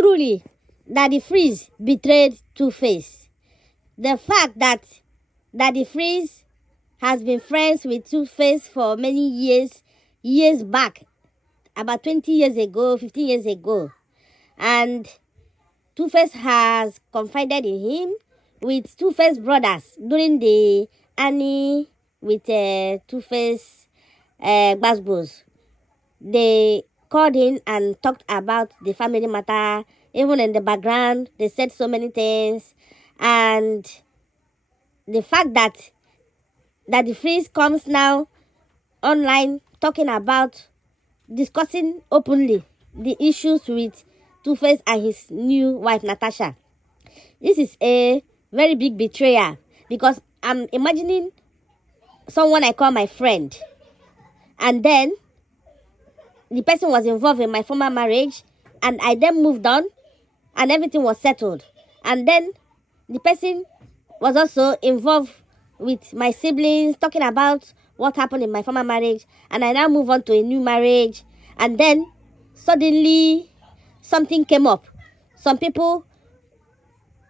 truly Daddy Freeze betrayed Tuface. The fact that Daddy Freeze has been friends with Tuface for many years back, about 20 years ago, 15 years ago. And Tuface has confided in him with Tuface brothers during the Annie with Tuface Gbasgbos. They called in and talked about the family matter. Even in the background, they said so many things. And the fact that the Freeze comes now online talking about, discussing openly the issues with Tuface and his new wife Natasha. This is a very big betrayal, because I'm imagining someone I call my friend, and then the person was involved in my former marriage, and I then moved on and everything was settled, and then the person was also involved with my siblings, talking about what happened in my former marriage, and I now move on to a new marriage, and then suddenly something came up. Some people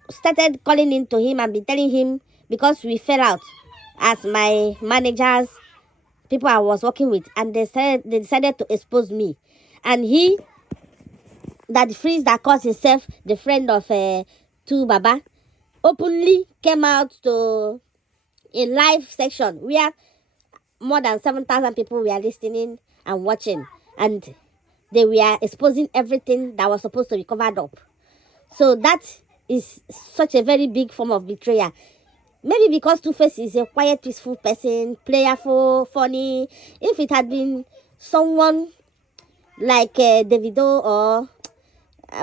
started calling in to him and be telling him, because we fell out as my managers, people I was working with, and they decided to expose me. And that Freeze that calls himself the friend of Tu Baba, openly came out to a live section where more than 7,000 people were listening and watching, and they were exposing everything that was supposed to be covered up. So that is such a very big form of betrayal. Maybe because Tuface is a quiet, peaceful person, playful, funny. If it had been someone like Davido or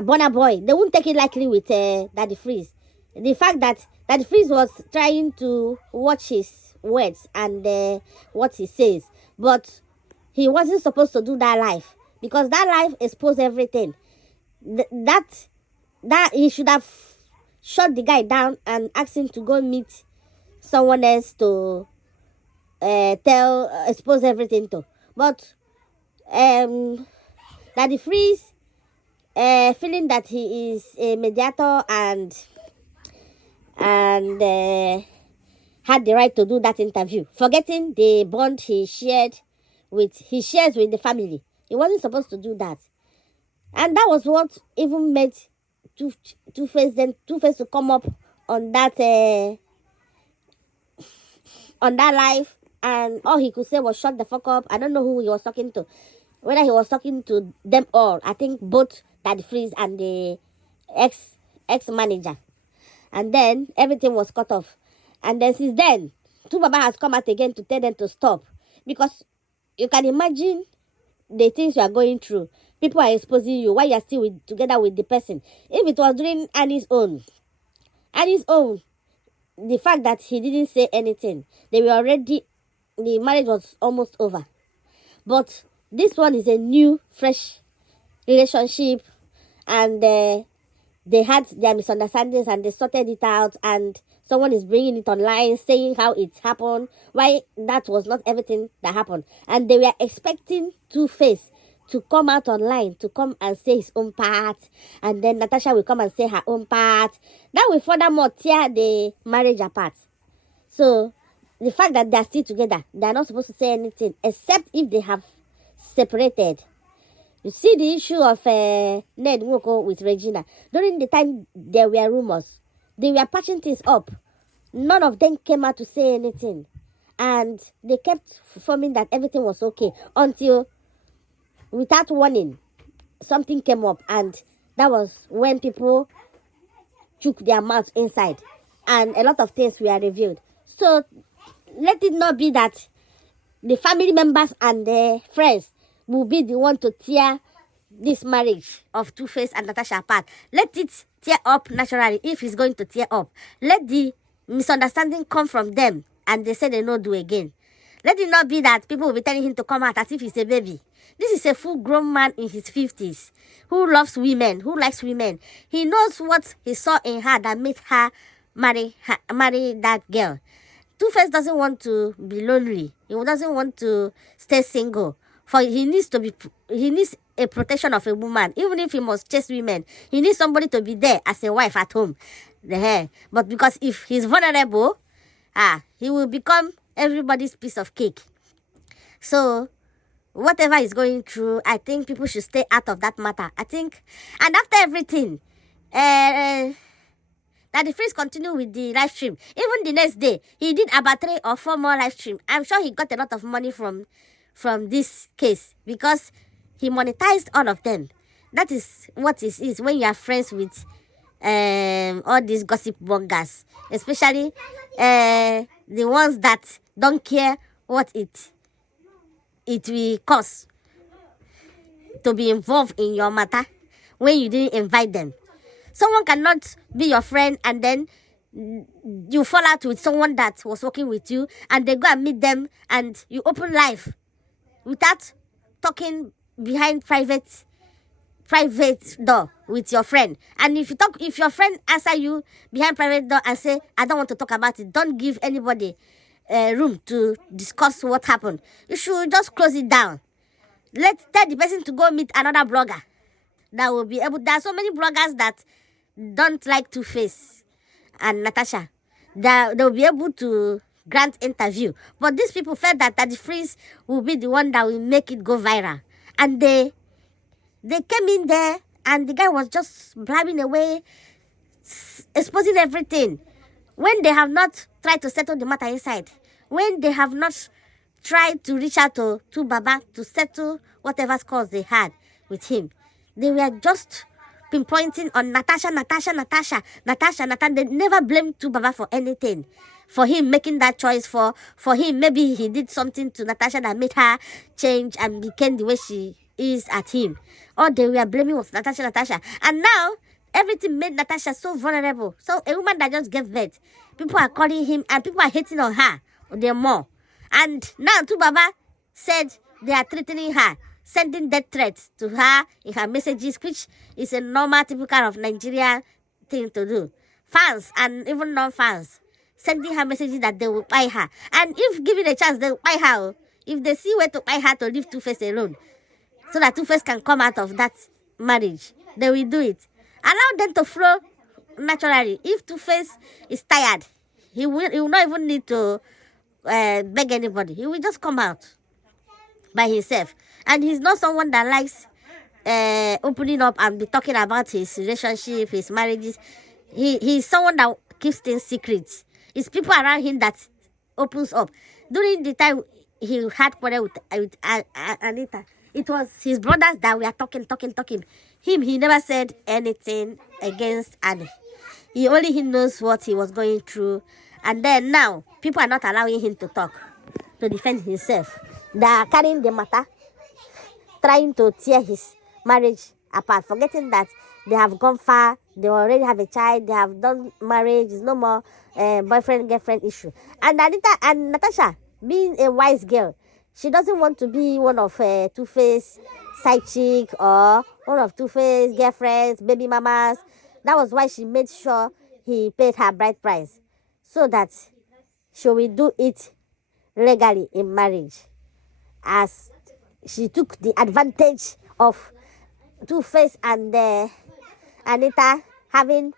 Burna Boy, they wouldn't take it lightly with Daddy Freeze. The fact that Daddy Freeze was trying to watch his words and what he says, but he wasn't supposed to do that live, because that live exposed everything. That he should have shut the guy down and asked him to go meet someone else to expose everything to. But Daddy Freeze, feeling that he is a mediator and had the right to do that interview, forgetting the bond he shares with the family. He wasn't supposed to do that. And that was what even made Tuface to come up on that live, and all he could say was shut the fuck up. I don't know who he was talking to, whether he was talking to them all. I think both Daddy Freeze and the ex manager. And then everything was cut off. And then since then, Tu Baba has come out again to tell them to stop, because you can imagine the things you are going through. People are exposing you while you are still together with the person. If it was during Annie's own, the fact that he didn't say anything, the marriage was almost over. But this one is a new, fresh relationship, and they had their misunderstandings and they sorted it out, and someone is bringing it online, saying how it happened, why that was not everything that happened. And they were expecting Tuface to come out online, to come and say his own part, and then Natasha will come and say her own part. That will furthermore tear the marriage apart. So the fact that they are still together, they are not supposed to say anything, except if they have separated. You see the issue of Ned Nwoko with Regina. During the time there were rumors, they were patching things up. None of them came out to say anything. And they kept forming that everything was okay, until, without warning, something came up. And that was when people took their mouths inside, and a lot of things were revealed. So let it not be that the family members and the friends will be the one to tear this marriage of Tuface and Natasha apart. Let it tear up naturally if it's going to tear up. Let the misunderstanding come from them, and they say they no do again. Let it not be that people will be telling him to come out as if he's a baby. This is a full-grown man in his 50s who loves women, who likes women. He knows what he saw in her that made her marry that girl. Tuface doesn't want to be lonely. He doesn't want to stay single. For he needs a protection of a woman. Even if he must chase women, he needs somebody to be there as a wife at home. But because if he's vulnerable, he will become everybody's piece of cake. So whatever is going through, I think people should stay out of that matter. I think, and after everything, Dady Freeze continue with the live stream. Even the next day, he did about 3 or 4 more live stream. I'm sure he got a lot of money from this case because he monetized all of them. That is what it is when you are friends with all these gossip bloggers, especially the ones that don't care what it will cost to be involved in your matter when you didn't invite them. Someone cannot be your friend and then you fall out with someone that was working with you and they go and meet them and you open live without talking behind private door with your friend. And if your friend answer you behind private door and say, I don't want to talk about it, don't give anybody room to discuss what happened. You should just close it down. Tell the person to go meet another blogger that will be able. There are so many bloggers that don't like Tuface and Natasha. They'll be able to grant interview. But these people felt that Dady Freeze will be the one that will make it go viral. And they came in there and the guy was just blabbing away, exposing everything. When they have not tried to settle the matter inside, when they have not tried to reach out to Baba to settle whatever scores they had with him, they were just pinpointing on Natasha. They never blamed Baba for anything. For him making that choice, for him, maybe he did something to Natasha that made her change and became the way she is at him. All they were blaming was Natasha. And now, everything made Natasha so vulnerable. So a woman that just gave birth, people are calling him and people are hating on her. They're more. And now Baba said they are threatening her, sending death threats to her in her messages, which is a normal, typical of Nigeria thing to do. Fans and even non-fans sending her messages that they will buy her. And if given a chance, they will buy her. If they see where to buy her, to leave Tuface alone, so that Tuface can come out of that marriage, they will do it. Allow them to flow naturally. If Tuface is tired, he will not even need to beg anybody. He will just come out by himself. And he's not someone that likes opening up and be talking about his relationship, his marriages. He's someone that keeps things secret. It's people around him that opens up. During the time he had quarrel with Anita, it was his brothers that were talking. He never said anything against Annie. He knows what he was going through. And then now, people are not allowing him to talk, to defend himself. They are carrying the matter, trying to tear his marriage apart, forgetting that they have gone far, they already have a child, they have done marriage, it's no more boyfriend-girlfriend issue. And Anita and Natasha, being a wise girl, she doesn't want to be one of Tuface side chick or one of Tuface girlfriends, baby mamas. That was why she made sure he paid her bride price, so that she will do it legally in marriage. As she took the advantage of Tuface and Anita having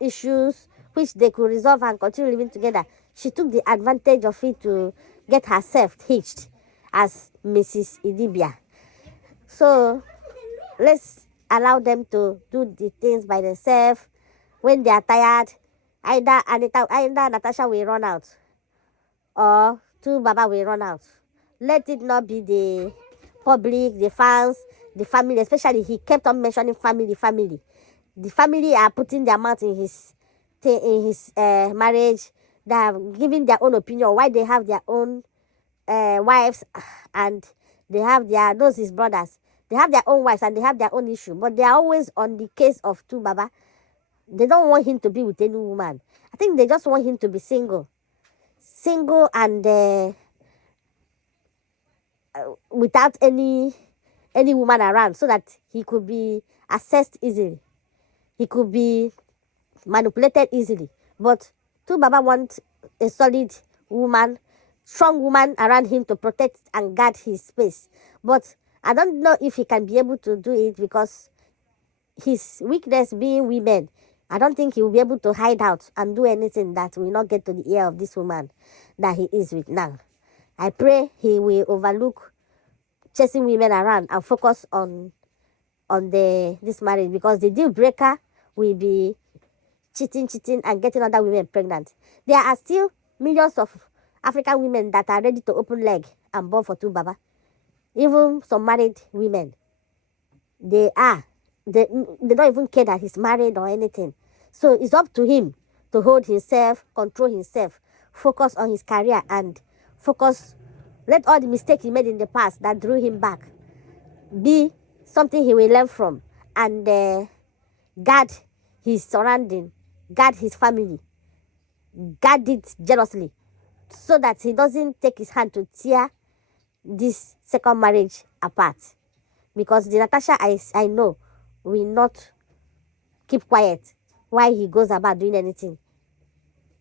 issues which they could resolve and continue living together. She took the advantage of it to get herself hitched as Mrs. Idibia. So let's allow them to do the things by themselves. When they are tired, either Natasha will run out or Baba will run out. Let it not be the public, the fans, the family, especially he kept on mentioning family. The family are putting their mouth in his marriage. They are giving their own opinion, why they have their own wives and they have those his brothers. They have their own wives and they have their own issue, but they are always on the case of Baba. They don't want him to be with any woman. I think they just want him to be single and without any woman around, so that he could be assessed easily. He could be manipulated easily. But Baba wants a solid woman, strong woman around him to protect and guard his space. But I don't know if he can be able to do it because his weakness being women, I don't think he will be able to hide out and do anything that will not get to the ear of this woman that he is with now. I pray he will overlook chasing women around and focus on this marriage, because the deal breaker will be cheating and getting other women pregnant. There are still millions of African women that are ready to open leg and born for two baba. Even some married women, they don't even care that he's married or anything. So it's up to him to hold himself, control himself, focus on his career, and let all the mistakes he made in the past that drew him back be something he will learn from, and guard his surrounding, guard his family, guard it jealously, so that he doesn't take his hand to tear this second marriage apart. Because the Natasha I know will not keep quiet while he goes about doing anything.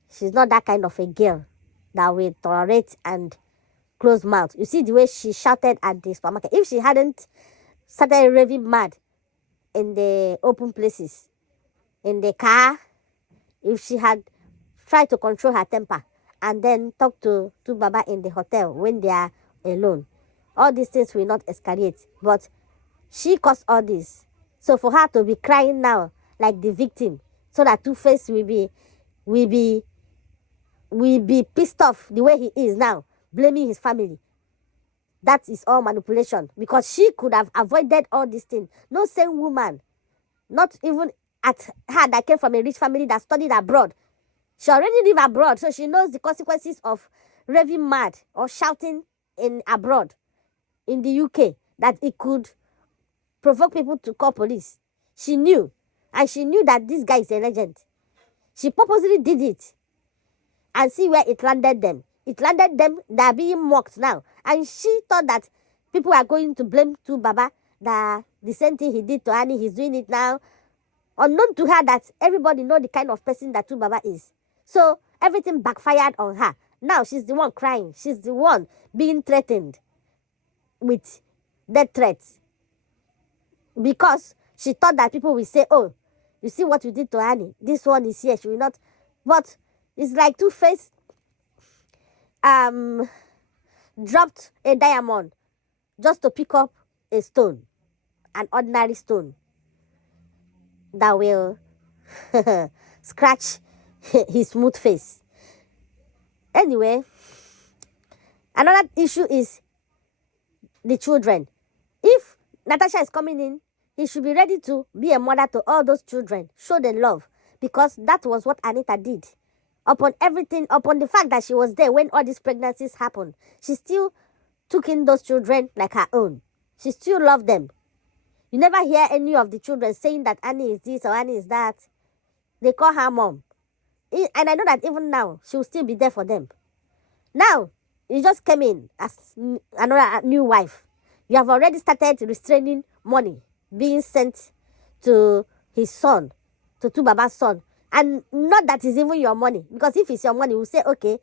She's not that kind of a girl that will tolerate and close mouth. You see the way she shouted at the supermarket. If she hadn't started raving mad in the open places, in the car, if she had tried to control her temper and then talk to Baba in the hotel when they are alone, all these things will not escalate. But she caused all this. So for her to be crying now like the victim, so that Tuface will be pissed off the way he is now, blaming his family, that is all manipulation. Because she could have avoided all these things. No sane woman, not even at her that came from a rich family that studied abroad. She already lived abroad, so she knows the consequences of raving mad or shouting in abroad, in the UK, that it could provoke people to call police. She knew, and she knew that this guy is a legend. She purposely did it, and see where it landed them. It landed them, they are being mocked now. And she thought that people are going to blame Tu Baba, that the same thing he did to Annie, he's doing it now. Unknown to her that everybody know the kind of person that Tu Baba is. So everything backfired on her. Now she's the one crying. She's the one being threatened with death threats. Because she thought that people will say, oh, you see what you did to Annie. This one is here, she will not. But it's like Tuface dropped a diamond just to pick up a stone, an ordinary stone that will scratch his smooth face. Anyway, another issue is the children. If Natasha is coming in, he should be ready to be a mother to all those children, show them love, because that was what Anita did. Upon everything, upon the fact that she was there when all these pregnancies happened, she still took in those children like her own. She still loved them. You never hear any of the children saying that Annie is this or Annie is that. They call her mom. And I know that even now, she will still be there for them. Now, you just came in as another new wife. You have already started restraining money being sent to his son, to Tu Baba's son. And not that it's even your money. Because if it's your money, you will say, okay,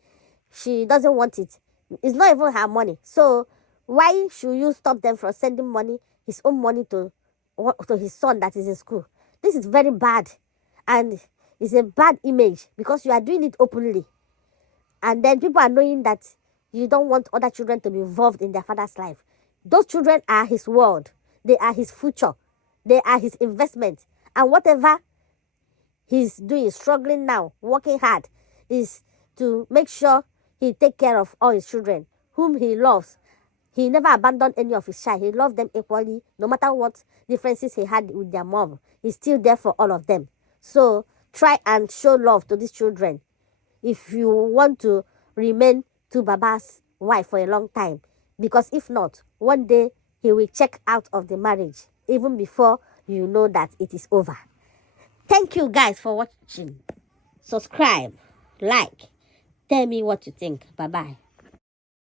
she doesn't want it. It's not even her money. So why should you stop them from sending money, his own money, to his son that is in school? This is very bad. And it's a bad image because you are doing it openly. And then people are knowing that you don't want other children to be involved in their father's life. Those children are his world. They are his future. They are his investment. And whatever he's doing, struggling now, working hard, is to make sure he take care of all his children, whom he loves. He never abandoned any of his child. He loved them equally, no matter what differences he had with their mom. He's still there for all of them. So try and show love to these children if you want to remain Tu Baba's wife for a long time. Because if not, one day he will check out of the marriage, even before you know that it is over. Thank you guys for watching. Subscribe, like, tell me what you think. Bye-bye.